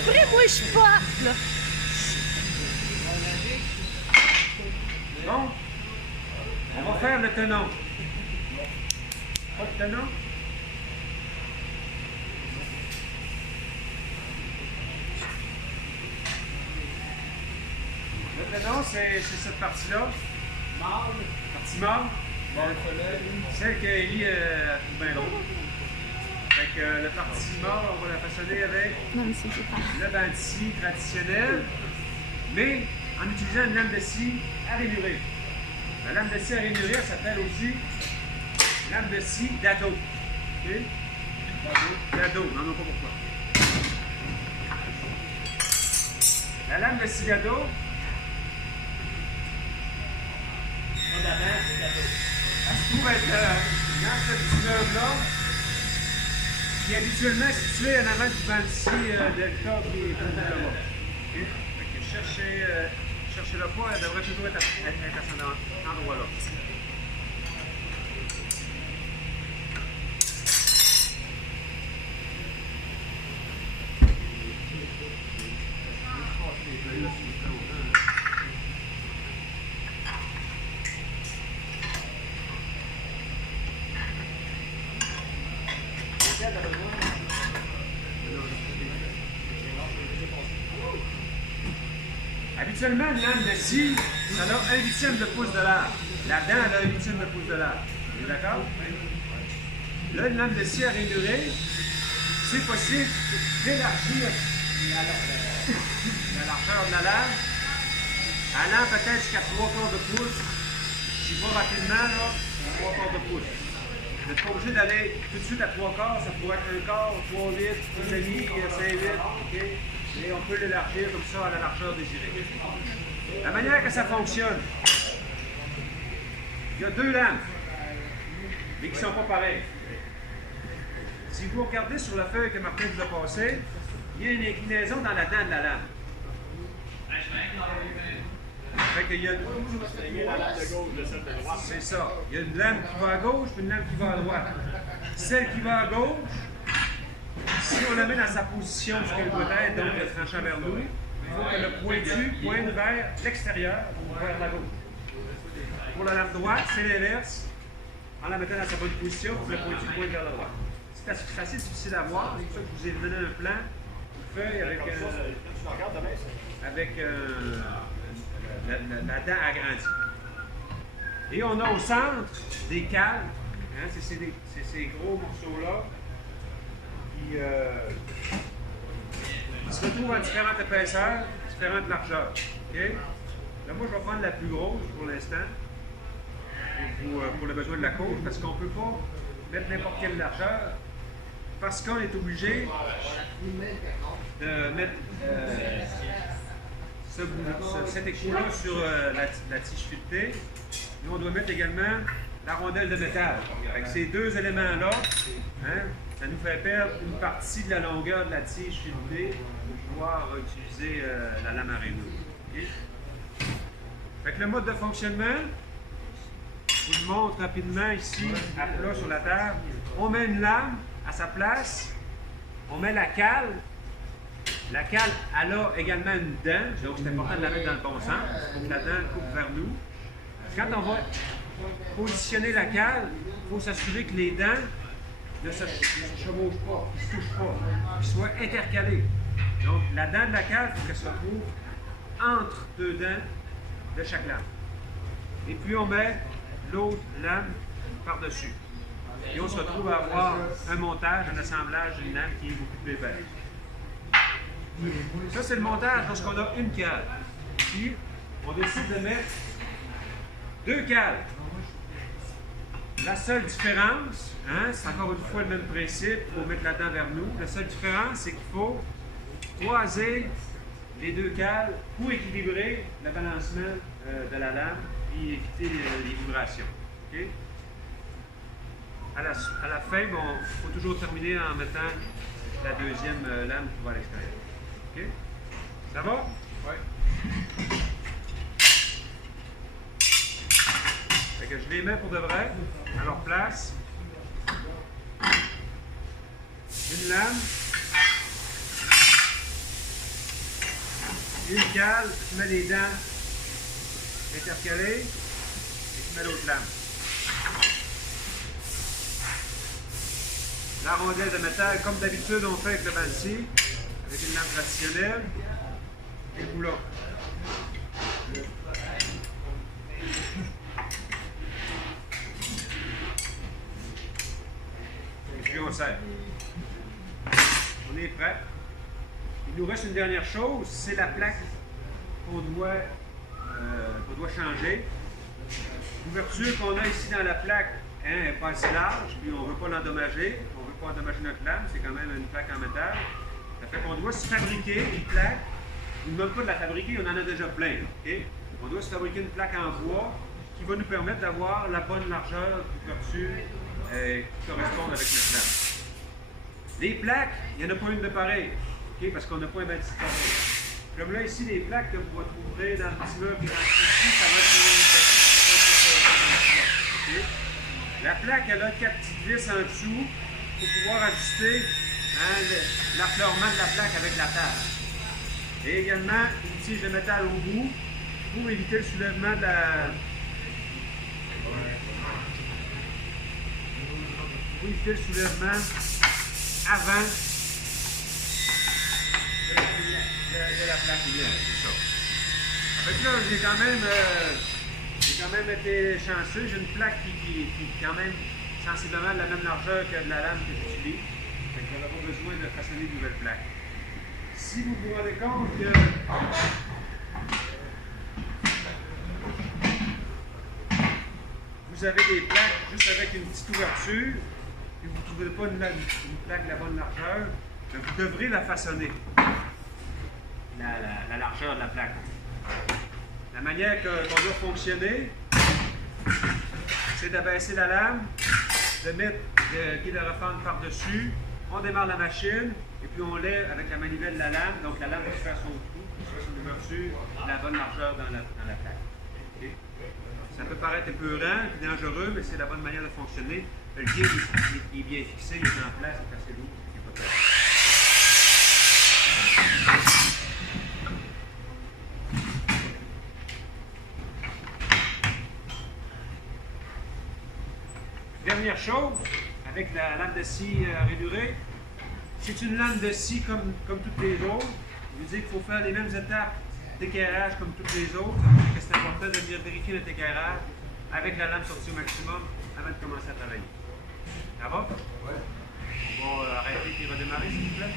Après, moi, je porte, là. Bon, on va faire le tenon. Pas de tenon? Le tenon, c'est cette partie-là. Partie mâle. Celle que Ellie a trouvé bien drôle. Fait que le parti mâle, on va la façonner avec Non, mais c'est pas. le banc de scie traditionnel, mais en utilisant une lame de scie à rainurée. La lame de scie à rainurée, elle s'appelle aussi lame de scie d'ado. OK? D'ado, on n'en a pas pourquoi. La lame de scie d'ado, elle se trouve être dans ce petit meuble-là, qui est habituellement situé en avant du banc de scie Delta qui est tout là-bas. Okay? Fait que cherchez le poids, elle devrait toujours être à cet endroit-là. Habituellement, une lame de scie, ça a 1/8 de pouce de lard. La dent, elle a 1/8 de pouce de lard. Vous êtes d'accord? Là, une lame de scie à rainurer, c'est possible d'élargir la largeur de la lame, allant peut-être jusqu'à 3/4 de pouce. Si pas rapidement, là, 3/4 de pouce. Vous n'êtes pas obligé d'aller tout de suite à 3/4, ça pourrait être 1/4, 3/8, 3,5, 5/8, OK? Et on peut l'élargir comme ça à la largeur désirée. La manière que ça fonctionne, il y a deux lames, mais qui ne sont pas pareilles. Si vous regardez sur la feuille que Martin vous a passée, il y a une inclinaison dans la dent de la lame. Fait qu'il y a c'est ça. Il y a une lame qui va à gauche et une lame qui va à droite. Celle qui va à gauche, si on la met dans sa position, ce qu'elle doit être, donc le tranchant vers nous, il faut que le pointu pointe vers l'extérieur ou vers la gauche. Pour la lame droite, c'est l'inverse. En la mettant dans sa bonne position, il faut que le pointu pointe vers la droite. C'est assez difficile à voir, c'est pour ça que je vous ai donné un plan, une feuille avec, la dent agrandie. Et on a au centre des cales, hein, c'est ces gros morceaux-là, qui se retrouvent en différentes épaisseurs, différentes largeurs. Okay? Là, moi, je vais prendre la plus grosse pour l'instant, pour le besoin de la course, parce qu'on ne peut pas mettre n'importe quelle largeur, parce qu'on est obligé de mettre cet écrou-là sur la tige filetée. Et on doit mettre également la rondelle de métal. Avec ces deux éléments-là, hein, ça nous fait perdre une partie de la longueur de la tige filetée pour pouvoir utiliser la lame à rainure. Okay? Fait que le mode de fonctionnement, je vous le montre rapidement ici, à plat sur la table. On met une lame à sa place, on met la cale. La cale, elle a également une dent, donc c'est important de la mettre dans le bon sens, il faut que la dent coupe vers nous. Quand on va positionner la cale, il faut s'assurer que les dents ne se chevauchent pas, ne se touchent pas, qu'ils soient intercalés. Donc la dent de la cale, il faut qu'elle se retrouve entre deux dents de chaque lame. Et puis on met l'autre lame par-dessus. Et on se retrouve à avoir un montage, un assemblage d'une lame qui est beaucoup plus épaisse. Ça, c'est le montage lorsqu'on a une cale. Ici, on décide de mettre deux cales. La seule différence, hein, c'est encore une fois le même principe, il faut mettre la dent vers nous. La seule différence, c'est qu'il faut croiser les deux cales pour équilibrer le balancement de la lame et éviter les vibrations. Okay? À la fin, il faut toujours terminer en mettant la deuxième lame qui va à l'extérieur. OK? Ça va? Oui. Fait que je les mets pour de vrai à leur place. Une lame. délicat, tu mets les dents intercalées et tu mets l'autre lame. La rondelle de métal, comme d'habitude, on fait avec le bandsaw, avec une lame traditionnelle et le boulon. Et puis on serre. On est prêt. Il nous reste une dernière chose, c'est la plaque qu'on doit changer. L'ouverture qu'on a ici dans la plaque n'est pas assez large, puis on ne veut pas l'endommager. On ne veut pas endommager notre lame, c'est quand même une plaque en métal. Ça fait qu'on doit se fabriquer une plaque. On ne demande pas de la fabriquer, on en a déjà plein. Okay? On doit se fabriquer une plaque en bois qui va nous permettre d'avoir la bonne largeur d'ouverture qui correspond avec notre lame. Les plaques, il n'y en a pas une de pareille, okay? Parce qu'on n'a pas un bâtiment pareil. Comme là, ici, les plaques que vous retrouverez dans le petit meuble et dans le ici, ça va être okay? La plaque, elle a 4 petites vis en dessous pour pouvoir ajuster l'affleurement de la plaque avec la table. Et également, une tige de métal au bout pour éviter le soulèvement de la... Pour éviter le soulèvement avant de la plaque. C'est ça. Fait que là, j'ai quand même été chanceux. J'ai une plaque qui est quand même sensiblement de la même largeur que de la lame que j'utilise. Fait que j'aurai pas besoin de façonner de nouvelles plaques. Si vous vous rendez compte que vous avez des plaques juste avec une petite ouverture et vous ne trouvez pas une plaque de la bonne largeur, vous devrez la façonner, la largeur de la plaque. La manière qu'on doit fonctionner, c'est d'abaisser la lame, de mettre le guide de refendre par-dessus, on démarre la machine et puis on lève avec la manivelle la lame, donc la lame va se faire son trou, sur son ouverture, la bonne largeur dans la plaque. Okay? Ça peut paraître épeurant et dangereux, mais c'est la bonne manière de fonctionner. Le guide il est bien fixé, il est en place, c'est assez lourd, il n'est pas peur. Dernière chose, avec la lame de scie rainurée, c'est une lame de scie comme toutes les autres. Je veux dire qu'il faut faire les mêmes étapes d'équerrage comme toutes les autres. Ça veut dire que c'est important de venir vérifier notre équerrage avec la lame sortie au maximum avant de commencer à travailler. Ça va? Oui. On va arrêter et redémarrer, s'il vous plaît.